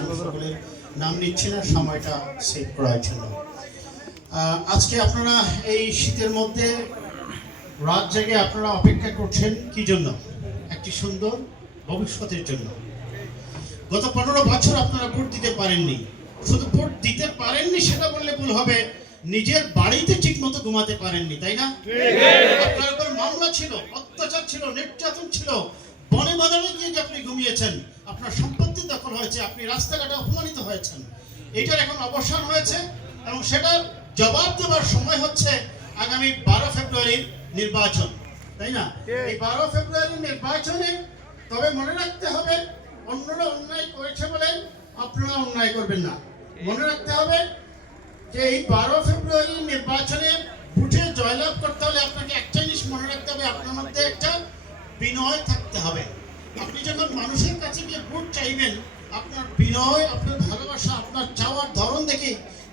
আমি সকলের নাম নিচ্ছি না সময়টা সেভ করার জন্য। আজকে আপনারা এই শীতের মধ্যে রাত জেগে আপনারা অপেক্ষা করছেন কি জন্য? একটি সুন্দর ভবিষ্যতের জন্য। গত পনেরো বছর আপনারা ভোট দিতে পারেননি। শুধু ভোট দিতে পারেননি সেটা বললে ভুল হবে। নিজের বাড়িতে ঠিক মতো ঘুমাতে পারেননি তাই না? আপনার উপর মামলা ছিল অত্যাচার ছিল নির্যাতন ছিল। বনে বাজারে গিয়ে আপনি ঘুমিয়েছেন, আপনার সম্পত্তি দখল হয়েছে, আপনি রাস্তাঘাটে অপমানিত হয়েছেন। এটার এখন অবসান হয়েছে এবং সেটার জবাব দেওয়ার সময় হচ্ছে আগামী বারো ফেব্রুয়ারির নির্বাচন। তাই না? এই বারো ফেব্রুয়ারির নির্বাচনে তবে মনে রাখতে হবে, অন্যরা অন্যায় করেছে বলে আপনারা অন্যায় করবেন না। মনে রাখতে হবে যে এই বারো ফেব্রুয়ারি নির্বাচনে বুথে জয়লাভ করতে হলে আপনাকে একটা জিনিস মনে রাখতে হবে, আপনার মধ্যে একটা বিনয় থাকতে হবে। আপনি যখন মানুষের কাছে গিয়ে ভোট চাইবেন, আপনার বিনয়, আপনার ভালোবাসা, আপনার চাওয়ার ধরন দেখে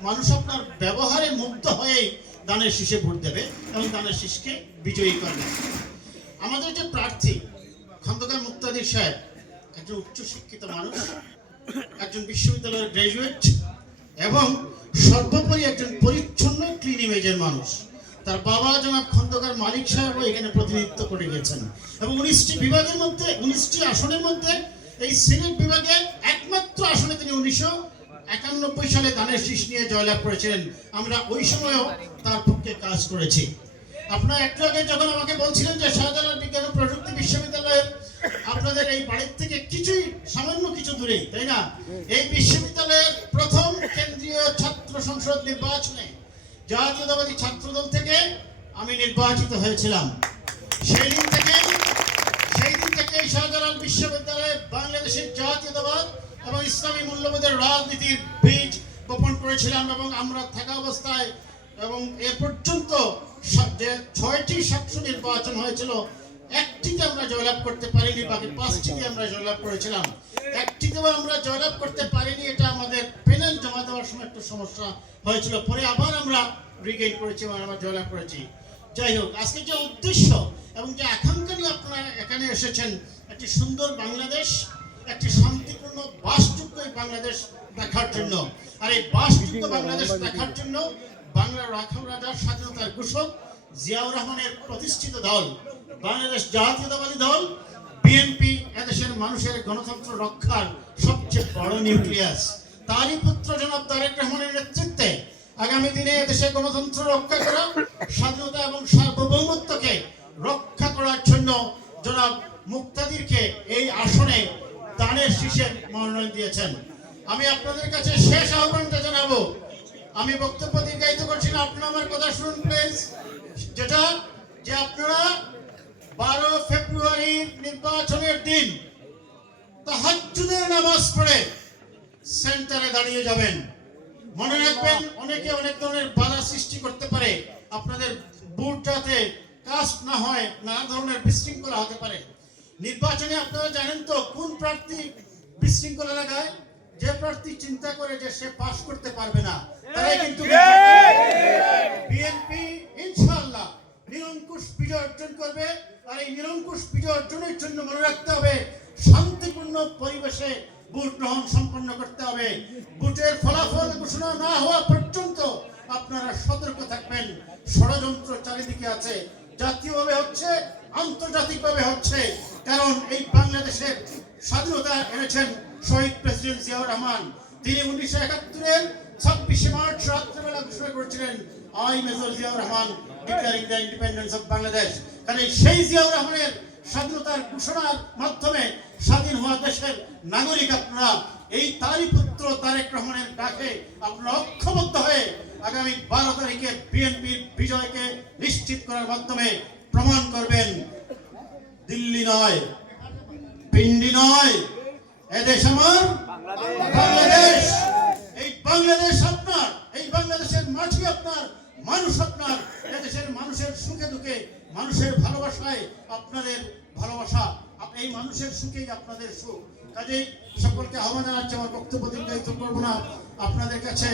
মানুষ আপনার ব্যবহারে মুগ্ধ হয়ে দানের শীষে ভোট দেবে এবং দানের শীষকে বিজয়ী করবে। আমাদের যে প্রার্থী, খন্দকার মুক্তাদির সাহেব, একজন উচ্চশিক্ষিত মানুষ, একজন বিশ্ববিদ্যালয়ের গ্র্যাজুয়েট এবং সর্বোপরি একজন পরিচ্ছন্ন ক্লিন ইমেজের মানুষ। তার বাবা জনাব খন্দকার মালিক সাহেবও এখানে প্রতিনিধিত্ব করে গেছেন। এবং উনিশটি বিভাগের মধ্যে, উনিশটি আসনের মধ্যে এই সিনেট বিভাগে একমাত্র আসনে তিনি উনিশশো একানব্বই সালে দানের শীষ নিয়ে জয়লাভ করেছিলেন। আমরা ওই সময়ও তার পক্ষে কাজ করেছি। আপনার একটু আগে যখন আমাকে বলছিলেন যে শাহজালাল বিজ্ঞান ও প্রযুক্তি বিশ্ববিদ্যালয়ে আপনাদের এই বাড়ির থেকে কিছুই সামান্য কিছু দূরেই, তাই না? এই বিশ্ববিদ্যালয়ের প্রথম কেন্দ্রীয় ছাত্র সংসদ নির্বাচনে জাতীয়তাবাদী ছাত্রদল থেকে আমি নির্বাচিত হয়েছিলাম। সেই দিন থেকে, সেই দিন থেকে শাহজালাল বিশ্ববিদ্যালয়ে বাংলাদেশের জাতীয়তাবাদ এবং ইসলামী মূল্যবোধের রাজনীতির বীজ বপন করেছিলাম এবং আমরা থাকা অবস্থায় এবং এ পর্যন্ত যে ছয়টি সাতশো নির্বাচন হয়েছিল একটিতে আমরা জয়লাভ করতে পারিনি বাকি পাঁচটিতে আমরা জয়লাভ করেছিলাম। একটিতেও আমরা জয়লাভ করতে পারিনি এটা আমাদের প্যানেল জমা দেওয়ার সময় একটু সমস্যা হয়েছিল। পরে আবার আমরা রিগেইন করেছি এবং আমরা জয়লাভ করেছি। যাই হোক আজকে যে উদ্দেশ্য এবং যে আকাঙ্ক্ষা নিয়ে আপনারা এখানে এসেছেন একটি সুন্দর বাংলাদেশ একটি শান্তিপূর্ণ বাসযোগ্য বাংলাদেশ দেখার জন্য। আর এই বাসযোগ্য বাংলাদেশ দেখার জন্য বাংলার রাখাল রাজার স্বাধীনতার ঘোষক জিয়াউর রহমানের প্রতিষ্ঠিত দল, বাংলাদেশ জাতীয়তাবাদী দল বিএনপি এদেশের মানুষের গণতন্ত্র রক্ষার সবচেয়ে বড় নিউক্লিয়াস। তারই পুত্র জনাব তারেক রহমানের নেতৃত্বে আগামী দিনে এদেশে গণতন্ত্র রক্ষা করা, স্বাধীনতা এবং সার্বভৌমত্বকে রক্ষা করার জন্য জনাব মুক্তাদিরকে এই আসনে দানের শীষে মনোনয়ন দিয়েছেন। আমি আপনাদের কাছে শেষ আহ্বানটা জানাব। আমি বক্তব্য দীর্ঘায়িত করছি না, আপনারা আমার কথা শুনুন, প্লিজ। যেটা যে আপনারা বারো ফেব্রুয়ারির নির্বাচনের দিন তাহাজ্জুদের নামাজ পড়ে সেন্টারে দাঁড়িয়ে যাবেন। মনে রাখবেন অনেকে অনেক ধরনের বাধা সৃষ্টি করতে পারে। আপনাদের বুট যাতে কাস্ট না হয় নানা ধরনের বিশৃঙ্খলা হতে পারে। নির্বাচনে আপনারা জানেন তো কোন প্রার্থী বিশৃঙ্খলা লাগায়? যে প্রার্থী চিন্তা করে যে সে পাশ করতে পারবে না তারাই কিন্তু বিএনপি ইনশাআল্লাহ। নিরঙ্কুশ বিজয় অর্জন করবে আর এই নিরঙ্কুশ বিজয় অর্জনের জন্য মনে রাখতে হবে, শান্তিপূর্ণ পরিবেশে ভোট গ্রহণ সম্পন্ন করতে হবে। ভোটের ফলাফল ঘোষণা না হওয়া পর্যন্ত আপনারা সতর্ক থাকবেন। ষড়যন্ত্র চারিদিকে আছে, জাতীয়ভাবে হচ্ছে, আন্তর্জাতিকভাবে হচ্ছে। কারণ এই বাংলাদেশের স্বাধীনতা এনেছেন শহীদ প্রেসিডেন্ট জিয়াউর রহমান। তিনি উনিশশো একাত্তরের ছাব্বিশে মার্চ রাত্রেবেলা ঘোষণা করেছিলেন I major Ziaur Rahman declaring the independence of Bangladesh কারণ সেই জিয়াউর রহমানের স্বাধীনতার ঘোষণার মাধ্যমে স্বাধীন হওয়া দেশের নাগরিক আপনারা এই তারই পুত্র তারেক রহমানের ডাকে আপনারা ঐক্যবদ্ধ হয়ে আগামী বারো তারিখে বিএনপির বিজয়কে নিশ্চিত করার মাধ্যমে প্রমাণ করবেন। দিল্লি নয় পিন্ডি নয় এদেশ আমার বাংলাদেশ। এই বাংলাদেশ আপনার এই বাংলাদেশের মাটি আপনার। মানুষ আপনার মানুষের সুখে দুঃখে, মানুষের ভালোবাসায় আপনাদের ভালোবাসা। এই মানুষের সুখেই আপনাদের সুখ। সকলকে আহ্বান জানাচ্ছি, আমার বক্তব্য দীর্ঘায়িত করব না। আপনাদের কাছে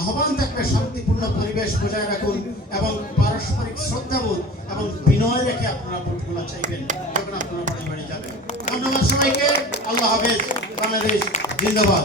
আহ্বান থাকবে, শান্তিপূর্ণ পরিবেশ বজায় রাখুন এবং পারস্পরিক শ্রদ্ধাবোধ এবং বিনয় রেখে আপনারা ভোটগুলো চাইবেন, যখন আপনারা বাড়ি বাড়ি যাবেন। ধন্যবাদ সবাইকে। আল্লাহ হাফেজ, বাংলাদেশ, জিন্দাবাদ।